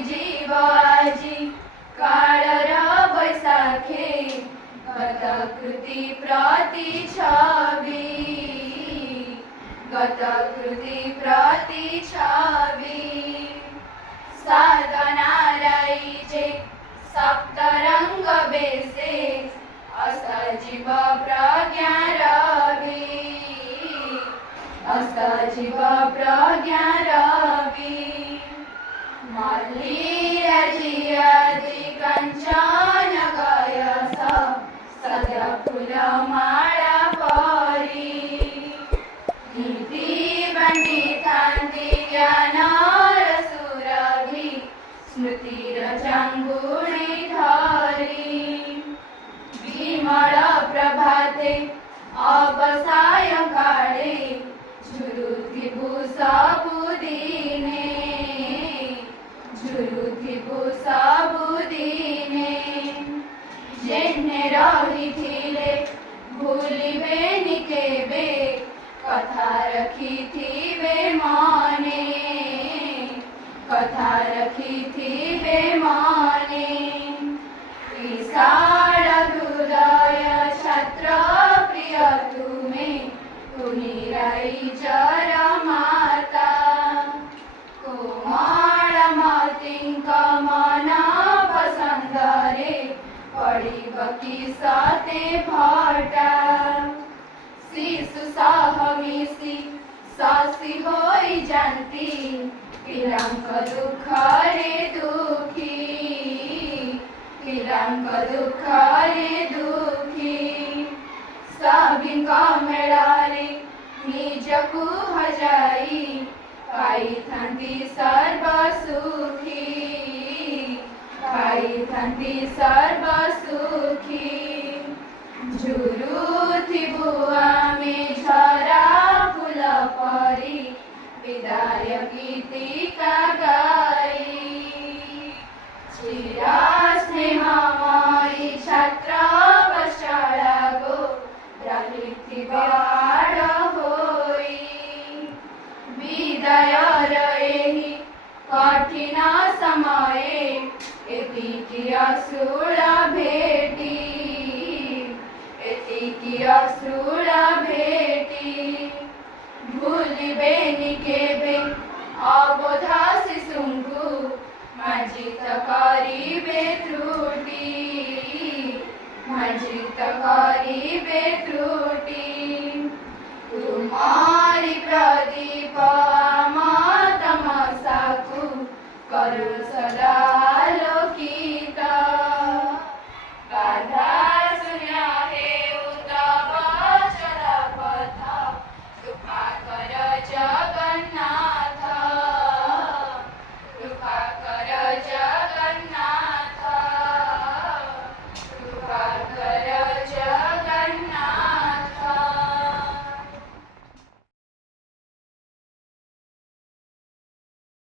जीवाजी काळर बैसाखे गतकृती प्रतिछावी साधनाराईचे सप्तरंग बेसे असा जीव प्रज्ञा रवी मल्लीरजी आदि कंचन गयसा सदा फुलमाळा परी नीती पंडितांती ज्ञानार सुरभी स्मृतिर चंगुणी धारी विमळ प्रभाते सायंकाळे झुरुथी भूसा बुदीने जेने रहिथिले भूलिबे निकेबे कथा रखिथिबे माने विशाल हृदय छत्र प्रिय तुमे कुनिराई जर माता कोमल मतिंक मना पसंद रे पड़ी बकी साते भाटा शिशु सहमिसी सासी होई जानती पिलांक दुख रे दुखी सभिंक मेळारे निजकु हजाई पाई थांती सर्व सुखी झुरुथी बुआ में झरा फूल परी विदाय गीतिका गाई चिरा स्नेहमयी छात्र बशाळा गो राहिथी बाळ होई विदाय रही कठिन समये एतिकी अश्रुळ भेटी भूलिबे निकेबे अबोधा शिशुंकु माजित करिबे त्रुटि